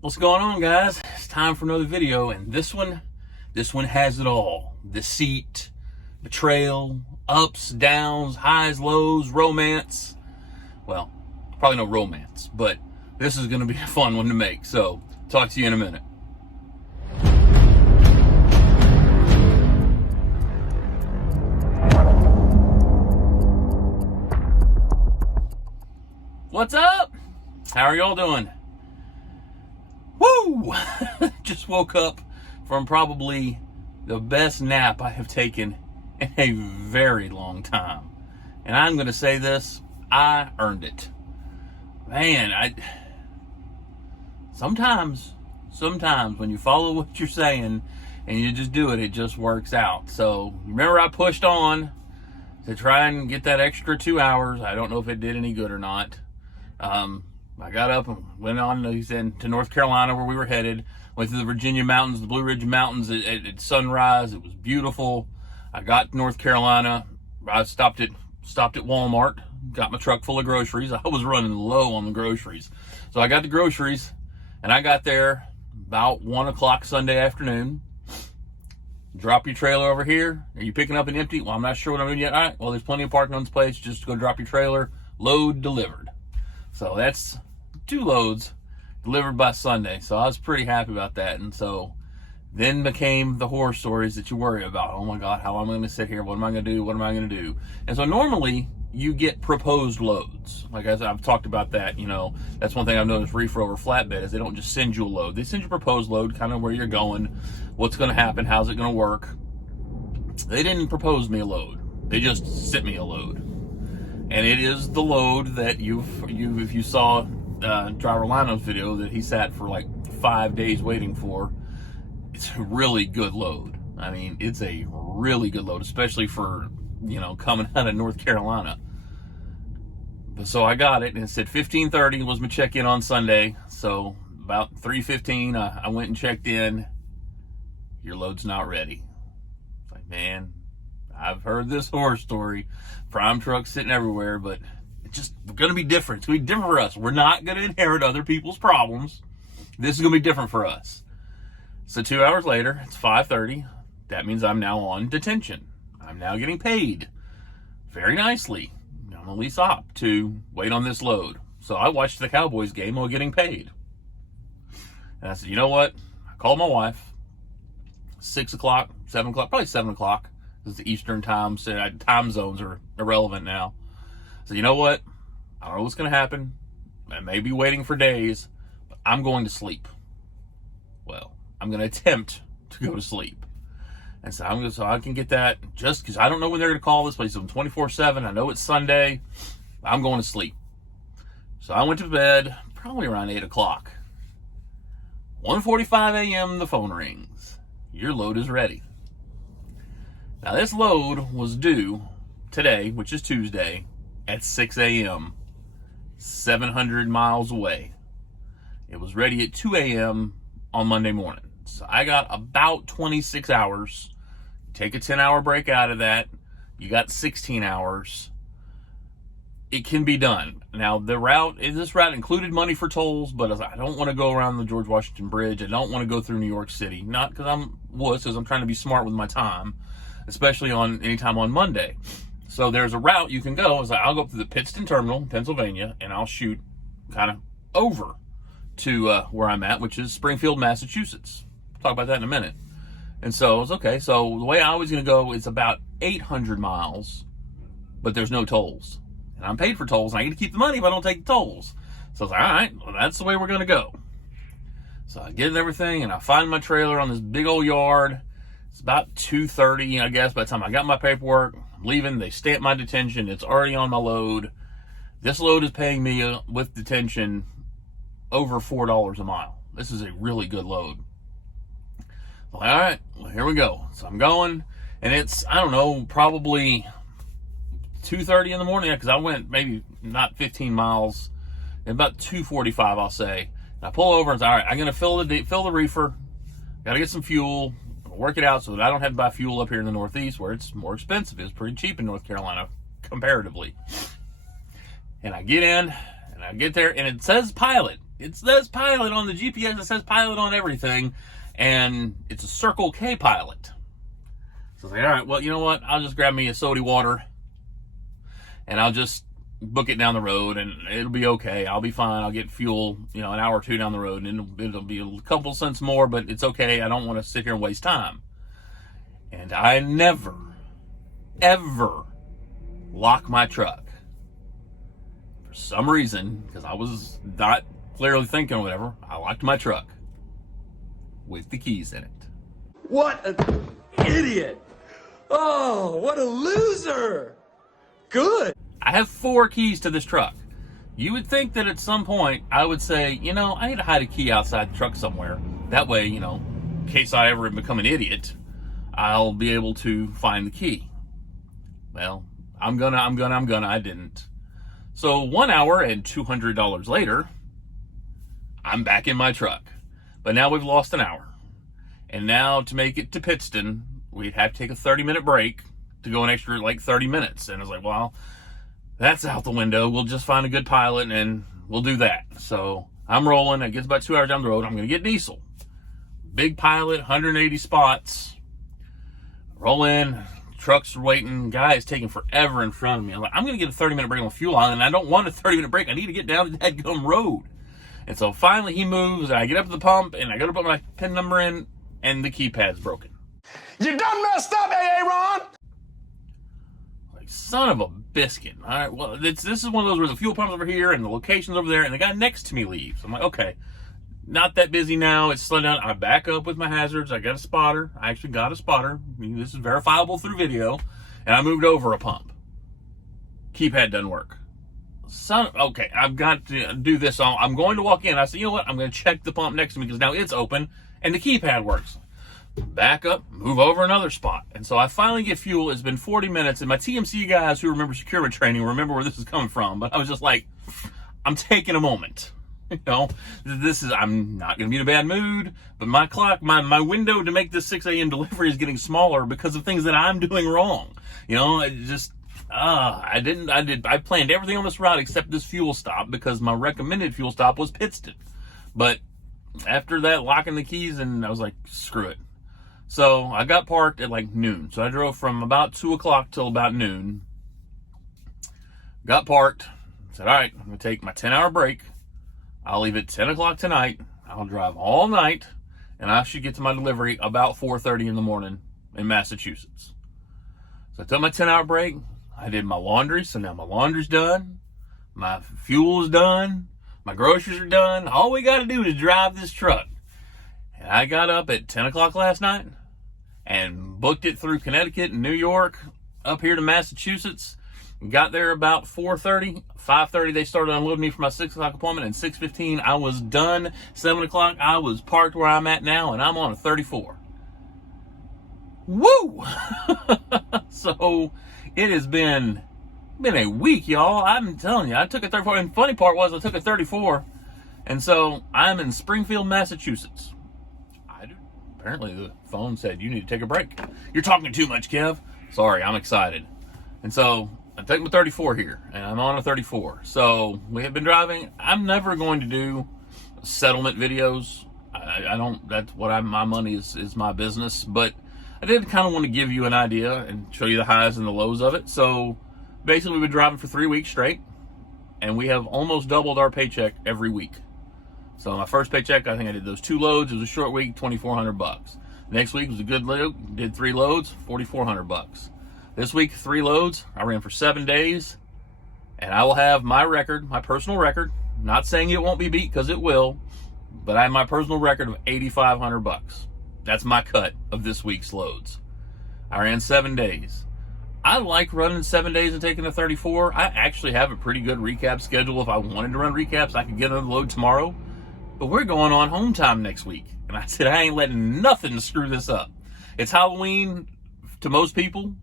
What's going on, guys? It's time for another video, and this one has it all. Deceit, betrayal, ups, downs, highs, lows, romance. Well, probably no romance, but this is going to be a fun one to make. So, talk to you in a minute. What's up? How are y'all doing? Woo! Just woke up from probably the best nap I have taken in a very long time. And I'm going to say this, I earned it. Man, sometimes when you follow what you're saying and you just do it, it just works out. So remember, I pushed on to try and get that extra 2 hours. I don't know if it did any good or not. I got up and went on to North Carolina, where we were headed. Went through the Virginia mountains, the Blue Ridge Mountains at sunrise. It was beautiful. I got to North Carolina. I stopped at Walmart, got my truck full of groceries. I was running low on the groceries. So I got the groceries, and I got there about 1 o'clock Sunday afternoon. Drop your trailer over here. Are you picking up an empty? Well, I'm not sure what I'm doing yet. All right, well, there's plenty of parking on this place. Just go drop your trailer. Load delivered. So that's 2 loads delivered by Sunday. So I was pretty happy about that. And so then became the horror stories that you worry about. Oh my God, how am I going to sit here? What am I going to do? What am I going to do? And so normally you get proposed loads. Like I've talked about that, that's one thing I've noticed reefer over flatbed is they don't just send you a load. They send you a proposed load, kind of where you're going, what's going to happen, how's it going to work. They didn't propose me a load. They just sent me a load. And it is the load that if you saw Driver Lino's video that he sat for like 5 days waiting for, it's a really good load. I mean, it's a really good load, especially for, coming out of North Carolina. But so I got it, and it said 15:30 was my check-in on Sunday. So about 3:15, I went and checked in. Your load's not ready. It's like, man, I've heard this horror story. Prime trucks sitting everywhere, but it's just going to be different. It's going to be different for us. We're not going to inherit other people's problems. This is going to be different for us. So 2 hours later, it's 5:30. That means I'm now on detention. I'm now getting paid very nicely. I'm a lease op to wait on this load. So I watched the Cowboys game while getting paid. And I said, you know what? I called my wife. 6 o'clock, 7 o'clock, probably 7 o'clock. Because the Eastern time zones are irrelevant now. So you know what? I don't know what's going to happen. I may be waiting for days, but I'm going to sleep. Well, I'm going to attempt to go to sleep. And so I can get that, just because I don't know when they're going to call this place. I'm 24/7. I know it's Sunday. I'm going to sleep. So I went to bed probably around 8 o'clock. 1:45 a.m. the phone rings. Your load is ready. Now this load was due today, which is Tuesday, at 6 a.m., 700 miles away. It was ready at 2 a.m. on Monday morning. So I got about 26 hours. Take a 10-hour break out of that, you got 16 hours. It can be done. Now, this route included money for tolls, but I don't want to go around the George Washington Bridge. I don't want to go through New York City. Not because I'm wuss, because I'm trying to be smart with my time, especially anytime on Monday. So there's a route you can go. I'll go up to the Pittston Terminal in Pennsylvania, and I'll shoot kind of over to where I'm at, which is Springfield, Massachusetts. Talk about that in a minute. And so it's okay. So the way I was going to go is about 800 miles, but there's no tolls. And I'm paid for tolls, and I get to keep the money if I don't take the tolls. So I was like, all right, well, that's the way we're going to go. So I get everything, and I find my trailer on this big old yard. It's about 2:30, I guess, by the time I got my paperwork. I'm leaving. They stamp my detention. It's already on my load. This load is paying me with detention over $4 a mile. This is a really good load. I'm like, all right, well, here we go. So I'm going, and it's, I don't know, probably 2:30 in the morning, because I went maybe not 15 miles, and about 2:45, I'll say. And I pull over and say, all right, I'm going to fill the reefer. Got to get some fuel. Work it out so that I don't have to buy fuel up here in the Northeast, where it's more expensive. It's pretty cheap in North Carolina comparatively. And I get in, and I get there, and it says pilot it says Pilot on the GPS. It says Pilot on everything. And it's a Circle K Pilot. So I was like, all right, well, you know what? I'll just grab me a soda water and I'll just book it down the road and it'll be okay. I'll be fine. I'll get fuel, an hour or two down the road and it'll be a couple cents more, but it's okay. I don't want to sit here and waste time. And I never, ever lock my truck. For some reason, because I was not clearly thinking or whatever, I locked my truck with the keys in it. What an idiot! Oh, what a loser! Good. I have 4 keys to this truck. You would think that at some point I would say, I need to hide a key outside the truck somewhere. That way, in case I ever become an idiot, I'll be able to find the key. Well, I didn't. So 1 hour and $200 later, I'm back in my truck. But now we've lost an hour. And now to make it to Pittston, we'd have to take a 30-minute break to go an extra 30 minutes. And I was like, well, that's out the window. We'll just find a good Pilot and we'll do that. So I'm rolling. It gets about 2 hours down the road. I'm going to get diesel. Big Pilot, 180 spots. Roll in. Trucks are waiting. Guy is taking forever in front of me. I'm like, I'm going to get a 30-minute break on fuel line, and I don't want a 30-minute break. I need to get down to that dadgum road. And so finally he moves, and I get up to the pump, and I go to put my PIN number in, and the keypad's broken. You done messed up, Aaron! Like, son of a biscuit. All right, well, this is one of those where the fuel pump's over here, and the location's over there, and the guy next to me leaves. I'm like, okay, not that busy now. It's slowed down. I back up with my hazards. I got a spotter. I actually got a spotter. This is verifiable through video. And I moved over a pump. Keypad doesn't work. Okay, I've got to do this. I'm going to walk in. I said, you know what? I'm going to check the pump next to me because now it's open and the keypad works. Back up, move over another spot. And so I finally get fuel. It's been 40 minutes. And my TMC guys who remember securement training remember where this is coming from. But I was just like, I'm taking a moment. I'm not going to be in a bad mood, but my clock, my window to make this 6 a.m. delivery is getting smaller because of things that I'm doing wrong. I planned everything on this route except this fuel stop because my recommended fuel stop was Pittston. But after that, locking the keys, and I was like, screw it. So I got parked at noon. So I drove from about 2 o'clock till about noon. Got parked. Said, all right, I'm going to take my 10-hour break. I'll leave at 10 o'clock tonight. I'll drive all night, and I should get to my delivery about 4:30 in the morning in Massachusetts. So I took my 10-hour break. I did my laundry, so now my laundry's done. My fuel is done. My groceries are done. All we got to do is drive this truck. And I got up at 10 o'clock last night and booked it through Connecticut and New York up here to Massachusetts. Got there about 4:30. 5:30 they started unloading me for my 6 o'clock appointment, and 6:15 I was done. 7 o'clock I was parked where I'm at now, and I'm on a 34. Woo! So it has been a week, y'all. I'm telling you, I took a 34, and the funny part was I took a 34, and so I'm in Springfield, Massachusetts. Apparently the phone said, you need to take a break. You're talking too much, Kev. Sorry, I'm excited. And so I'm taking my 34 here, and I'm on a 34. So we have been driving. I'm never going to do settlement videos. I don't. That's what my money is my business. But I did kind of want to give you an idea and show you the highs and the lows of it. So basically, we've been driving for 3 weeks straight, and we have almost doubled our paycheck every week. So my first paycheck, I think I did those 2 loads. It was a short week, $2,400. Next week was a good load. Did 3 loads, $4,400. This week, 3 loads. I ran for 7 days, and I will have my record, my personal record. Not saying it won't be beat, because it will, but I have my personal record of $8,500. That's my cut of this week's loads. I ran 7 days. I like running 7 days and taking a 34. I actually have a pretty good recap schedule. If I wanted to run recaps, I could get another load tomorrow. But we're going on home time next week. And I said, I ain't letting nothing screw this up. It's Halloween to most people.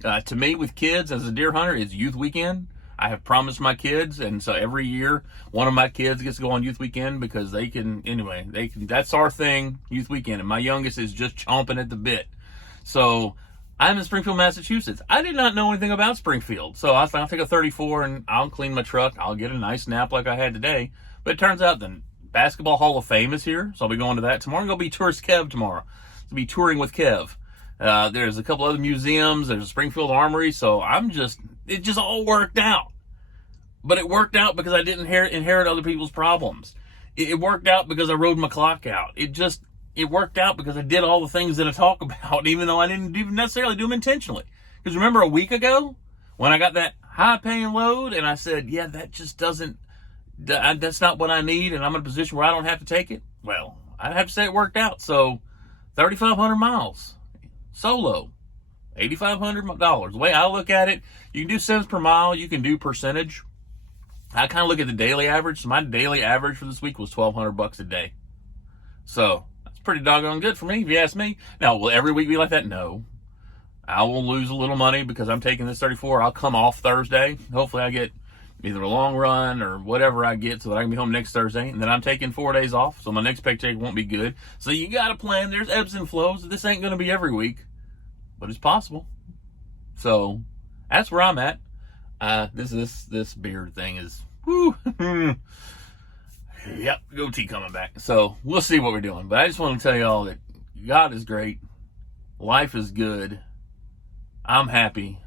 To me, with kids, as a deer hunter, it's youth weekend. I have promised my kids, and so every year, one of my kids gets to go on youth weekend because they can, that's our thing, youth weekend. And my youngest is just chomping at the bit. So I'm in Springfield, Massachusetts. I did not know anything about Springfield. So I thought I'll take a 34 and I'll clean my truck. I'll get a nice nap like I had today. But it turns out the Basketball Hall of Fame is here, so I'll be going to that tomorrow. I'm going to be Tourist Kev tomorrow. I'll be touring with Kev. There's a couple other museums. There's a Springfield Armory, so it just all worked out. But it worked out because I didn't inherit other people's problems. It worked out because I rode my clock out. It worked out because I did all the things that I talk about, even though I didn't even necessarily do them intentionally. Because remember a week ago when I got that high-paying load and I said, yeah, that's not what I need, and I'm in a position where I don't have to take it? Well, I'd have to say it worked out. So 3,500 miles, solo, $8,500. The way I look at it, you can do cents per mile, you can do percentage. I kind of look at the daily average. So my daily average for this week was $1,200 a day. So that's pretty doggone good for me, if you ask me. Now, will every week be like that? No. I will lose a little money because I'm taking this 34. I'll come off Thursday. Hopefully I get either a long run or whatever I get so that I can be home next Thursday. And then I'm taking 4 days off, so my next paycheck won't be good. So you got to plan. There's ebbs and flows. This ain't going to be every week, but it's possible. So that's where I'm at. This beard thing is, whoo. Yep, goatee coming back. So we'll see what we're doing. But I just want to tell y'all that God is great. Life is good. I'm happy.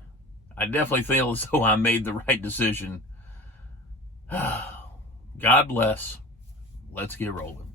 I definitely feel as though I made the right decision. God bless. Let's get rolling.